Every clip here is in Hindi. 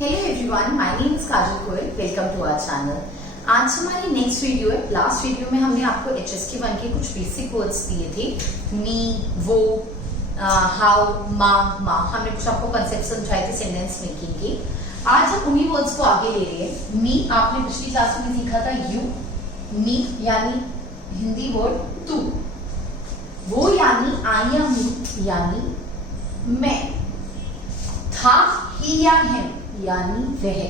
Hello everyone, my name is Kajal Goyal. Welcome to our channel. आज हमारी नेक्स्ट वीडियो है। लास्ट वीडियो में हमने आपको HSK 1 के कुछ बेसिक वर्ड्स दिए थे, मी, वो, हाउ, मा। हमने कुछ आपको कंसेप्ट समझाए थे सेंटेंस मेकिंग के। आज हम उन्हीं वर्ड्स को आगे ले रहे हैं। मी आपने पिछली क्लास में सीखा था यू, मी यानी हिंदी वर्ड तू, वो यानी आई या मी यानी मैं, था ही या हिम यानी वह,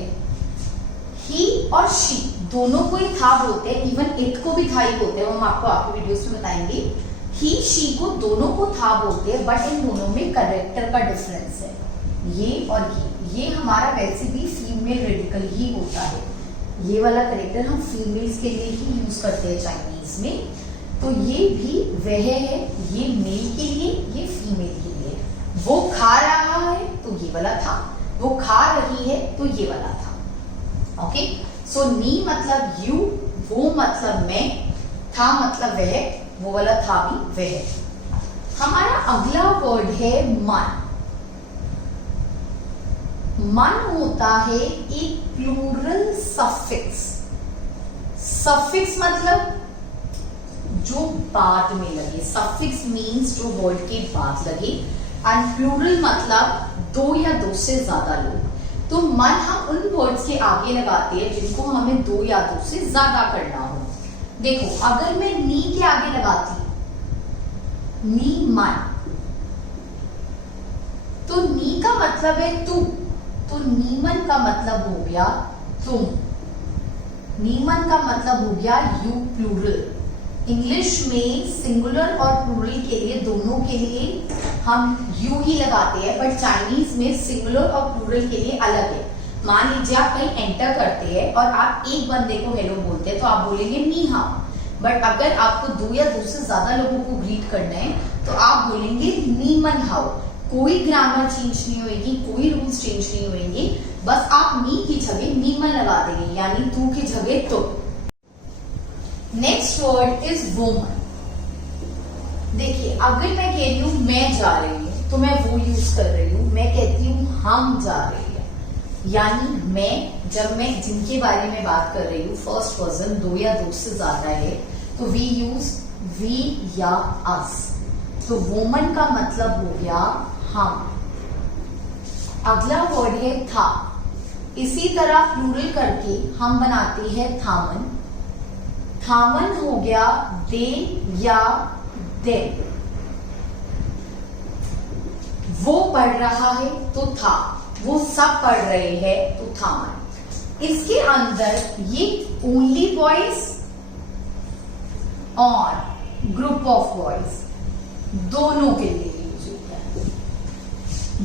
ही और शी दोनों को ही था बोलते हैं, इवन इट को भी था ही बोलते हैं, हम आपको आपके वीडियोस में बताएंगे। ही शी को दोनों को था बोलते हैं, बट इन दोनों में कैरेक्टर का डिफरेंस है, ये और ये हमारा वैसे भी फीमेल रेडिकल ही होता है। ये वाला कैरेक्टर हम फीमेल्स के लिए ही यूज करते हैं चाइनीज में, तो ये भी वह है, ये मेल के लिए, ये फीमेल के लिए। वो खा रहा है तो ये वाला था, वो खा रही है तो ये वाला था। ओके, सो नी मतलब यू, वो मतलब मैं, था मतलब वह, वो वाला था भी वह। हमारा अगला वर्ड है मन। मन होता है एक प्लूरल सफिक्स। सफिक्स मतलब जो बाद में लगे, सफिक्स मीन्स जो वर्ड के बाद लगे, एंड प्लूरल मतलब दो या दो से ज्यादा लोग। तो मन हम उन वर्ड्स के आगे लगाते हैं जिनको हमें दो या दो से ज्यादा करना हो। देखो, अगर मैं नी के आगे लगाती, नी मन, तो नी का मतलब है तू, तो नीमन का मतलब हो गया तुम, नीमन का मतलब हो गया यू प्लूरल। इंग्लिश में सिंगुलर और प्लूरल के लिए, दोनों के लिए हम यू ही लगाते हैं, बट चाइनीज में सिंगुलर और प्लूरल के लिए अलग है। मान लीजिए आप कहीं एंटर करते हैं और आप एक बंदे को हेलो बोलते हैं तो आप बोलेंगे नी हाउ, बट अगर आपको दो या दो से ज्यादा लोगों को ग्रीट करना है तो आप बोलेंगे नीमन हाउ। कोई ग्रामर चेंज नहीं होगी, कोई रूल्स चेंज नहीं होंगे, बस आप नी की जगह नीमन लगा देंगे, यानी तू की जगह तो। Next word is woman. देखिए, अगर मैं कह रही हूं मैं जा रही हूं तो मैं वो यूज कर रही हूं। मैं कहती हूं हम जा रही है, यानी मैं, जब मैं जिनके बारे में बात कर रही हूं फर्स्ट पर्सन, दो या दो से ज्यादा है, तो वी यूज वी या अस। तो वुमन का मतलब हो गया हम। अगला वर्ड है था। इसी तरह प्लूरल करके हम बनाते हैं थामन। थामन हो गया दे या दे। वो पढ़ रहा है तो था, वो सब पढ़ रहे हैं तो थामन। इसके अंदर ये ओनली बॉयज और ग्रुप ऑफ बॉयज दोनों के लिए यूज होता है।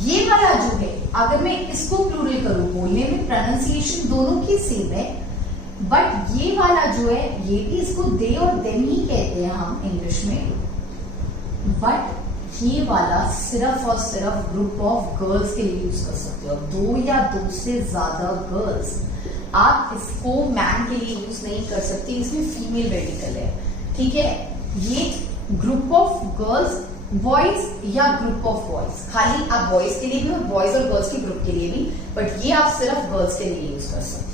ये वाला जो है, अगर मैं इसको प्लूरल करूं, बोलने में प्रोनाउंसिएशन दोनों की सेम है, बट ये वाला जो है, ये भी इसको दे और देम ही कहते हैं हम इंग्लिश में, बट ये वाला सिर्फ और सिर्फ ग्रुप ऑफ गर्ल्स के लिए यूज कर सकते हो, दो या दो से ज्यादा गर्ल्स। आप इसको मैन के लिए यूज नहीं कर सकते, इसमें फीमेल रेडिकल है, ठीक है। ये ग्रुप ऑफ गर्ल्स, बॉयज या ग्रुप ऑफ बॉयज, खाली आप बॉयज के लिए भी और बॉयज और गर्ल्स के ग्रुप के लिए भी, बट ये आप सिर्फ गर्ल्स के लिए यूज कर सकते हैं।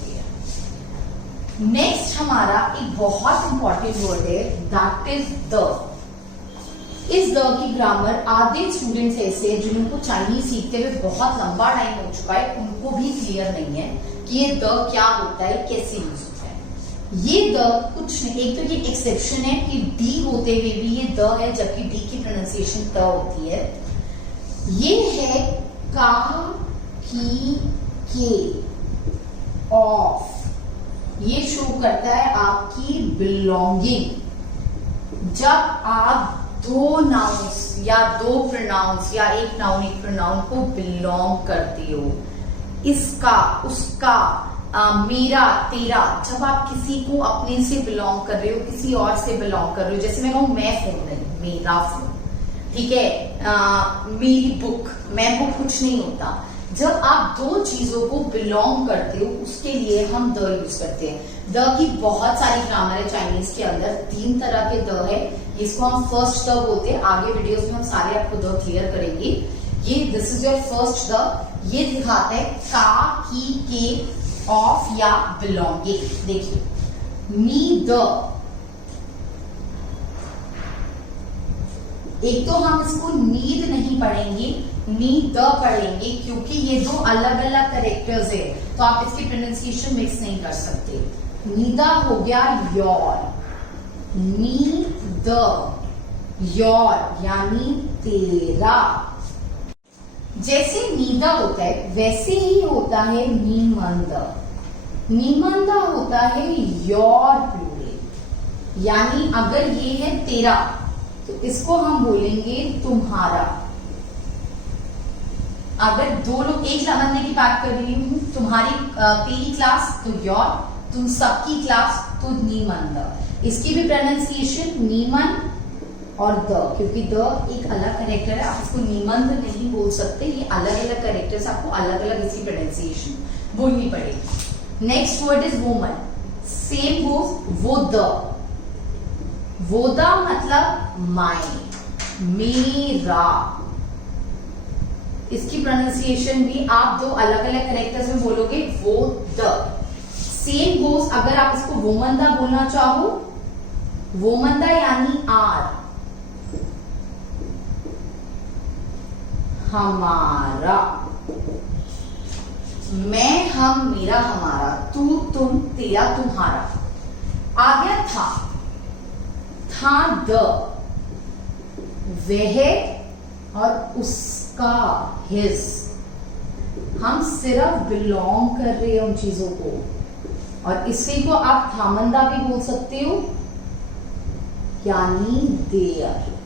नेक्स्ट हमारा एक बहुत इंपॉर्टेंट वर्ड है, दैट इज द। इस द की ग्रामर आधे स्टूडेंट्स ऐसे हैं जिनको चाइनीज सीखते हुए बहुत लंबा टाइम हो चुका है, उनको भी क्लियर नहीं है कि ये द क्या होता है, कैसे यूज होता है। ये द कुछ नहीं, एक तो ये एक्सेप्शन है कि डी होते हुए भी ये द है, जबकि डी की प्रोनाउंसिएशन द होती है। ये है का, की, के, ऑफ। ये शो करता है आपकी बिलोंगिंग। जब आप दो नाउन्स या दो प्रोनाउंस या एक नाउन एक प्रोनाउन को बिलोंग करते हो, इसका, उसका, मेरा, तेरा, जब आप किसी को अपने से बिलोंग कर रहे हो, किसी और से बिलोंग कर रहे हो, जैसे मैं कहूं मैं फोन नहीं, मेरा फोन, ठीक है, मेरी बुक, मैं बुक कुछ नहीं होता। जब आप दो चीजों को बिलोंग करते हो, उसके लिए हम द यूज करते हैं। द की बहुत सारी ग्रामर है चाइनीज के अंदर, 3 तरह के द है। इसको हम फर्स्ट द बोलते हैं, आगे वीडियोस में हम सारे आपको द क्लियर करेंगे। ये this is your first the, ये दिखाता है का, की, के, ऑफ या बिलोंगिंग। देखिए नी द, एक तो हम इसको नीड नहीं पढ़ेंगे, नी द पढ़ेंगे, क्योंकि ये दो अलग अलग कैरेक्टर्स है, तो आप इसकी प्रोनाउंसिएशन मिक्स नहीं कर सकते। नीदा हो गया योर, नी द योर यानी तेरा। जैसे नीदा होता है वैसे ही होता है नीमंद। नीमंद होता है योर प्लूरल, यानी अगर ये है तेरा तो इसको हम बोलेंगे तुम्हारा। अगर दो लोग एक बनने की बात कर रही हूं, तुम्हारी पहली क्लास तो योर, तुम सबकी क्लास तो नीमंद। इसकी भी प्रोनाउंसिएशन नीमन और द, क्योंकि द एक अलग कैरेक्टर है, आप इसको नीमंद नहीं बोल सकते, ये अलग अलग कैरेक्टर्स, आपको अलग अलग इसकी प्रोनाउंसिएशन बोलनी पड़ेगी। Next word is woman, same goes वो द, वोदा मतलब माई, मेरा। इसकी प्रोनाउंसिएशन भी आप दो अलग अलग कैरेक्टर्स में बोलोगे, वो द। सेम गोस अगर आप इसको वोमंदा बोलना चाहो, वोमंदा यानी आर, हमारा। मैं, हम, मेरा, हमारा, तू, तुम, तेरा, तुम्हारा। आ गया था द, वह और उसका, हिज। हम सिर्फ बिलोंग कर रहे हैं उन चीजों को, और इसी को आप थामंदा भी बोल सकते हो, यानी देयर।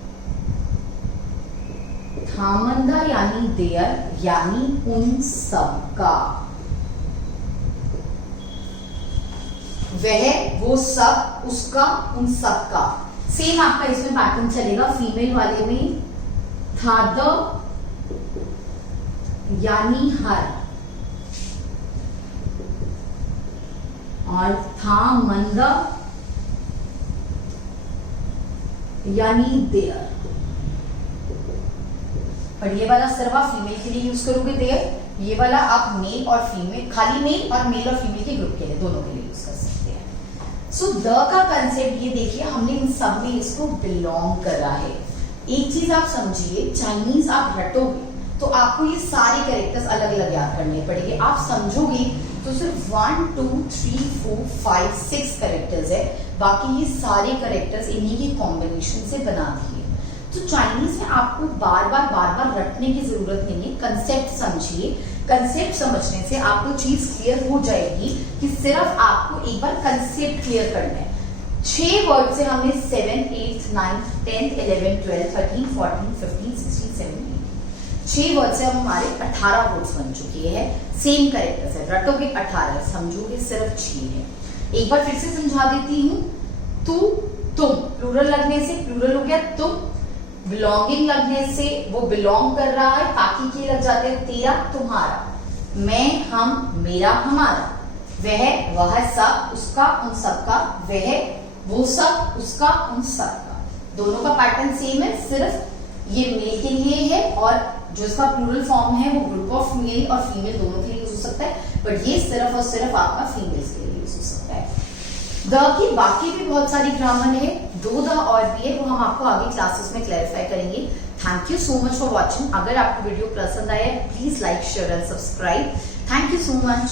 थामंदा यानी देयर, यानी उन सबका। वह, वो, सब, उसका, उन सबका। सेम आपका इसमें पैटर्न चलेगा फीमेल वाले में, था द यानी हर, और था मंद यानी देयर। पर ये वाला सिर्फ आप फीमेल के लिए यूज करोगे देयर, ये वाला आप मेल और फीमेल, खाली मेल और मेल और फीमेल के ग्रुप के लिए, दोनों के लिए यूज कर सकते हैं। सो द का कंसेप्ट ये देखिए, हमने इन सब में इसको बिलोंग करा है। एक चीज आप समझिए, चाइनीज आप रटोगे तो आपको ये सारे कैरेक्टर्स अलग अलग याद करने पड़ेंगे। आप समझोगे तो सिर्फ 1 2 3 4 5 6 कैरेक्टर्स है, बाकी ये सारे कैरेक्टर्स इन्हीं की कॉम्बिनेशन से बना दिए। तो चाइनीज में आपको बार बार रटने की जरूरत नहीं है, कंसेप्ट समझिए। कंसेप्ट समझने से आपको चीज क्लियर हो जाएगी कि सिर्फ आपको एक बार कंसेप्ट क्लियर करना है। 6 वर्ड से हमने 7 8 9 10 11 12 13 14 15 16 17 6 वर्ड से हमारे 18 वर्ड्स बन चुके हैं। सेम कैरेक्टर्स है, रटोगे 18, समझोगे सिर्फ 6 है। एक बार फिर से समझा देती हूँ। तू, तुम, प्लूरल लगने से प्लूरल हो गया तुम, बिलोंगिंग लगने से वो बिलोंग कर रहा है, बाकी के लग जाते हैं तेरा, तुम्हारा, मैं, हम, मेरा, हमारा, वह, वह सब, उसका, उन सबका, वह, वो सब, उसका, उन सबका। दोनों का पैटर्न सेम है, सिर्फ ये मेल के लिए है, और जो इसका प्लूरल फॉर्म है वो ग्रुप ऑफ मेल और फीमेल दोनों के लिए यूज हो सकता है, बट ये सिर्फ और सिर्फ आपका फीमेल्स के लिए यूज हो सकता है। द की बाकी भी बहुत सारी ग्रामर है, 2 द और भी है, वो हम आपको आगे क्लासेस में क्लैरिफाई करेंगे। Thank you so much for watching. अगर आपको वीडियो पसंद आया है please like share and subscribe. Thank you so much.